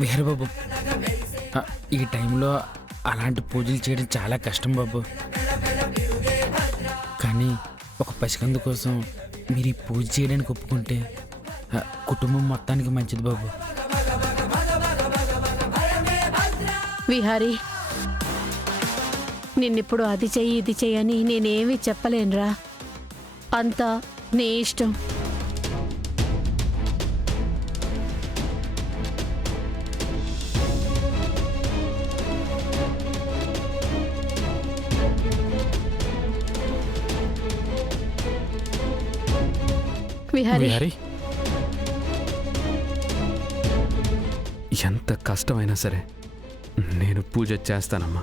విహారి బాబు, ఈ టైంలో అలాంటి పూజలు చేయడం చాలా కష్టం బాబు. కానీ ఒక పసికందు కోసం మీరు ఈ పూజ చేయడానికి ఒప్పుకుంటే కుటుంబం మొత్తానికి మంచిది బాబు. విహారీ, నిన్నిప్పుడు అది చెయ్యి ఇది చెయ్యని నేనేమీ చెప్పలేనురా. అంతా నీ ఇష్టం. విహారీ, ఎంత కష్టమైనా సరే నేను పూజ చేస్తానమ్మా.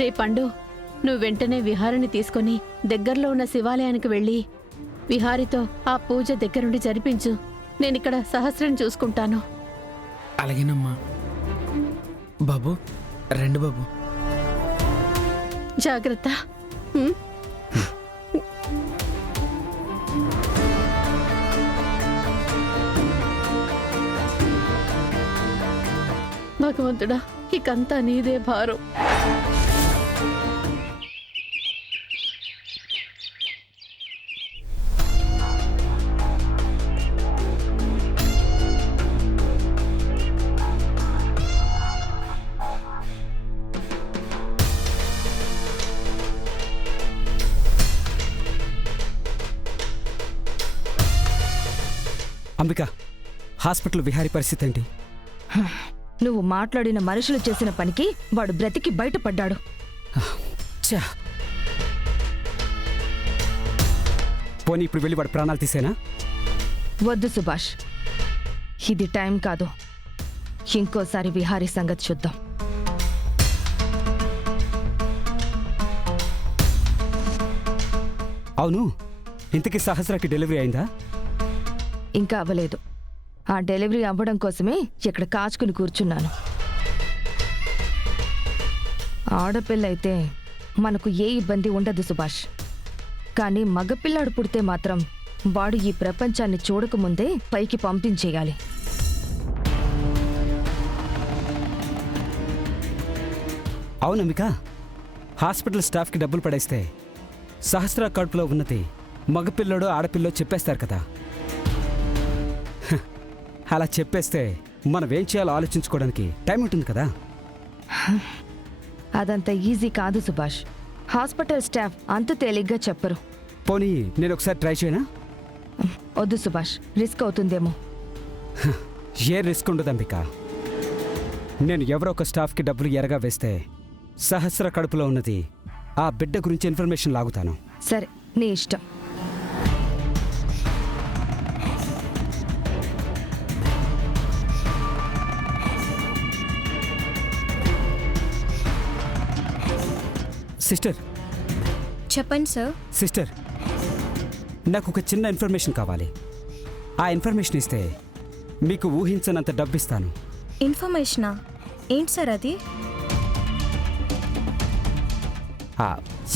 రేపండు నువ్వు వెంటనే విహారిని తీసుకుని దగ్గరలో ఉన్న శివాలయానికి వెళ్ళి విహారితో ఆ పూజ దగ్గరుండి జరిపించు. నేనిక్కడ సహస్రం చూసుకుంటాను. అలాగేనమ్మా. బాబు రండి బాబు. జాగ్రత్త. భగవంతుడా, ఇకంతా నీదే భారం. అంబిక, హాస్పిటల్ విహారీ పరిస్థితి ఏంటి? నువ్వు మాట్లాడిన మనుషులు చేసిన పనికి వాడు బ్రతికి బయటపడ్డాడు. పోనీ ఇప్పుడు వెళ్ళి వాడు ప్రాణాలు తీసేనా? వద్దు సుభాష్, ఇది టైం కాదు. ఇంకోసారి విహారీ సంగతి చూద్దాం. అవును, ఇంతకీ సహస్రాకి డెలివరీ అయిందా? ఇంకా అవ్వలేదు. ఆ డెలివరీ అవ్వడం కోసమే ఇక్కడ కాచుకుని కూర్చున్నాను. ఆడపిల్లయితే మనకు ఏ ఇబ్బంది ఉండదు సుభాష్. కానీ మగపిల్లాడు పుడితే మాత్రం వాడు ఈ ప్రపంచాన్ని చూడకముందే పైకి పంపించేయాలి. అవును అంబిక, హాస్పిటల్ స్టాఫ్కి డబ్బులు పడేస్తే సహస్ర కడుపులో ఉన్నది మగపిల్లడో ఆడపిల్లో చెప్పేస్తారు కదా. అలా చెప్పేస్తే మనం ఏం చేయాలో ఆలోచించుకోవడానికి టైం ఉంటుంది కదా. అదంత ఈజీ కాదు సుభాష్. హాస్పిటల్ స్టాఫ్ అంత తేలిగ్గా చెప్పరు. పోనీ నేను ఒకసారి ట్రై చేయనా? వద్దు సుభాష్, రిస్క్ అవుతుందేమో. ఏ రిస్క్ ఉండదు అంబిక. నేను ఎవరో ఒక స్టాఫ్కి డబ్బులు ఎరగా వేస్తే సహస్ర కడుపులో ఉన్నది ఆ బిడ్డ గురించి ఇన్ఫర్మేషన్ లాగుతాను. సరే, నీ ఇష్టం. సిస్టర్. చెప్పండి సార్. సిస్టర్, నాకు ఒక చిన్న ఇన్ఫర్మేషన్ కావాలి. ఆ ఇన్ఫర్మేషన్ ఇస్తే మీకు ఊహించనంత డబ్బిస్తాను. ఇన్ఫర్మేషనా? ఏంటి సార్ అది?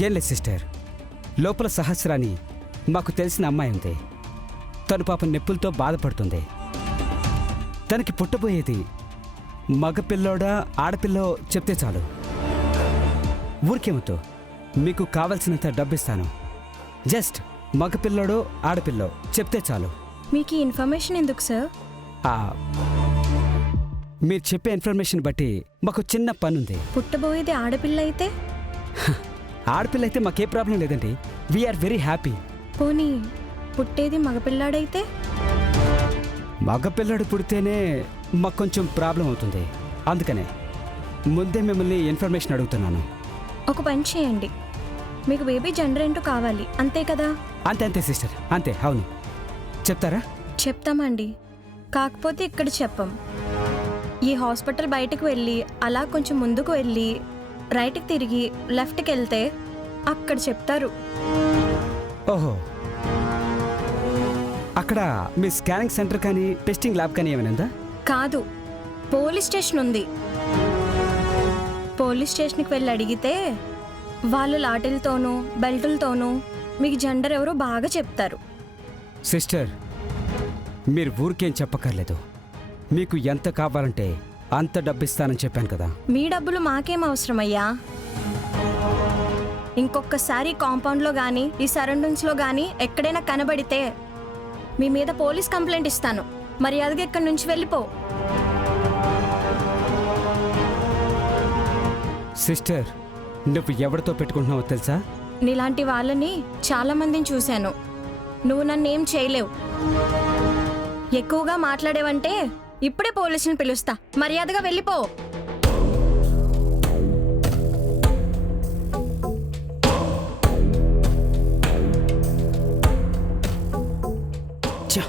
ఏం లేదు సిస్టర్, లోపల సహస్రాని మాకు తెలిసిన అమ్మాయి ఉంది. తను పాపం నొప్పులతో బాధపడుతుంది. తనకి పుట్టబోయేది మగపిల్లోడా ఆడపిల్లో చెప్తే చాలు. ఊరికేమొద్దు, మీకు కావలసినంత డబ్బిస్తాను. జస్ట్ మగపిల్లడో ఆడపిల్లో చెప్తే చాలు. మీకు ఈ ఇన్ఫర్మేషన్ ఎందుకు సార్? మీరు చెప్పే ఇన్ఫర్మేషన్ బట్టి మాకు చిన్న పనుంది. పుట్టబోయేది ఆడపిల్ల అయితే? ఆడపిల్ల అయితే మాకే ప్రాబ్లం లేదండి. We are very happy. పోనీ పుట్టేది మగపిల్లాడైతే? మగపిల్లడు పుడితేనే మాకు కొంచెం ప్రాబ్లం అవుతుంది. అందుకనే ముందే మిమ్మల్ని ఇన్ఫర్మేషన్ అడుగుతున్నాను. ఒక పని చేయండి, మీకు బేబీ జెండర్ ఏంటో కావాలి అంతే కదా? అంతే అంతే సిస్టర్, అంతే. అవును, చెప్తారా? చెప్తామండి, కాకపోతే ఇక్కడ చెప్పం. ఈ హాస్పిటల్ బయటకు వెళ్ళి అలా కొంచెం ముందుకు వెళ్ళి రైట్కి తిరిగి లెఫ్ట్కి వెళ్తే అక్కడ చెప్తారు. ఓహో, అక్కడ మీ స్కానింగ్ సెంటర్ కానీ టెస్టింగ్ ల్యాబ్ కానీ ఏమైనా ఉందా? కాదు, పోలీస్ స్టేషన్ ఉంది. పోలీస్ స్టేషన్కి వెళ్ళి అడిగితే వాళ్ళు లాటిల్తోనూ బెల్టులతోనూ మీకు జెండర్ ఎవరో బాగా చెప్తారు. సిస్టర్, మీరు ఊరికేం చెప్పక్కర్లేదు. మీకు ఎంత కావాలంటే అంత డబ్బిస్తానని చెప్పాను కదా. మీ డబ్బులు మాకేం అవసరమయ్యా? ఇంకొకసారి కాంపౌండ్లో కానీ ఈ సరౌండింగ్స్లో కానీ ఎక్కడైనా కనబడితే మీ మీద పోలీస్ కంప్లైంట్ ఇస్తాను. మర్యాదగా ఇక్కడి నుంచి వెళ్ళిపో. సిస్టర్, నువ్వు ఎవరితో పెట్టుకుంటున్నావో తెలుసా? నీలాంటి వాళ్ళని చాలా మందిని చూశాను. నువ్వు నన్నేం చేయలేవు. ఎక్కువగా మాట్లాడేవంటే ఇప్పుడే పోలీసుని పిలుస్తా. మర్యాదగా వెళ్ళిపో. ఛ!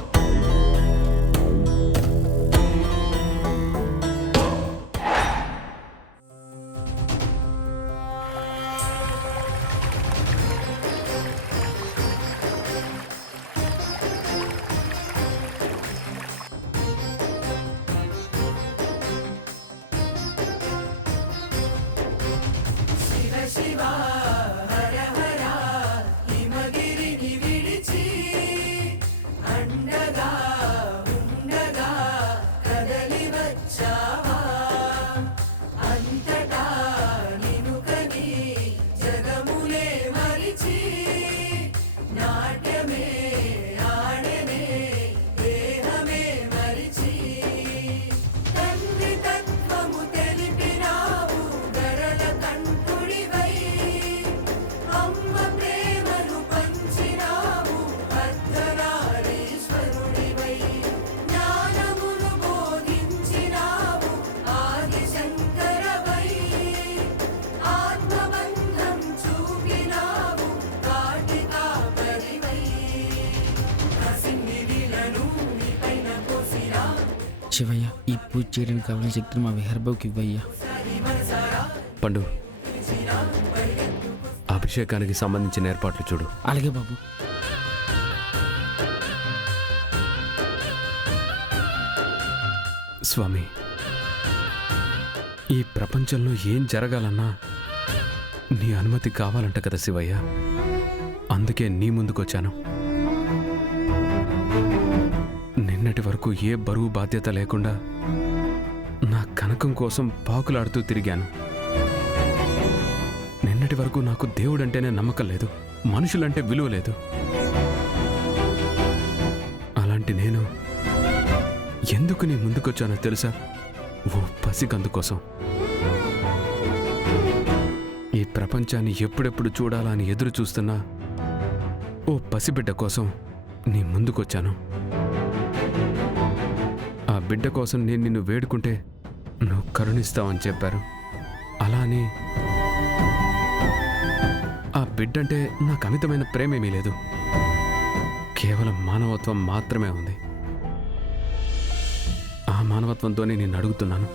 శివయ్య, ఈ పూజ చేయడానికి కావాల్సిన శక్తిని మా విహారబాబుకి ఇవ్వయ్యా. పండు, అభిషేకానికి సంబంధించిన ఏర్పాట్లు చూడు. అలాగే బాబు. స్వామి, ఈ ప్రపంచంలో ఏం జరగాలన్నా నీ అనుమతి కావాలంట కదా శివయ్య. అందుకే నీ ముందుకొచ్చాను. నిన్నటి వరకు ఏ బరువు బాధ్యత లేకుండా నా కనకం కోసం పాకులాడుతూ తిరిగాను. నిన్నటి వరకు నాకు దేవుడంటేనే నమ్మకం లేదు, మనుషులంటే విలువ లేదు. అలాంటి నేను ఎందుకు నీ ముందుకొచ్చానో తెలుసా? ఓ పసికందు కోసం. ఈ ప్రపంచాన్ని ఎప్పుడెప్పుడు చూడాలా అని ఎదురు చూస్తున్నా ఓ పసిబిడ్డ కోసం నీ ముందుకొచ్చాను. ఆ బిడ్డ కోసం నేను నిన్ను వేడుకుంటే నువ్వు కరుణిస్తావని చెప్పారు. అలా అని ఆ బిడ్డంటే నాకు అమితమైన ప్రేమేమీ లేదు, కేవలం మానవత్వం మాత్రమే ఉంది. ఆ మానవత్వంతోనే నేను అడుగుతున్నాను.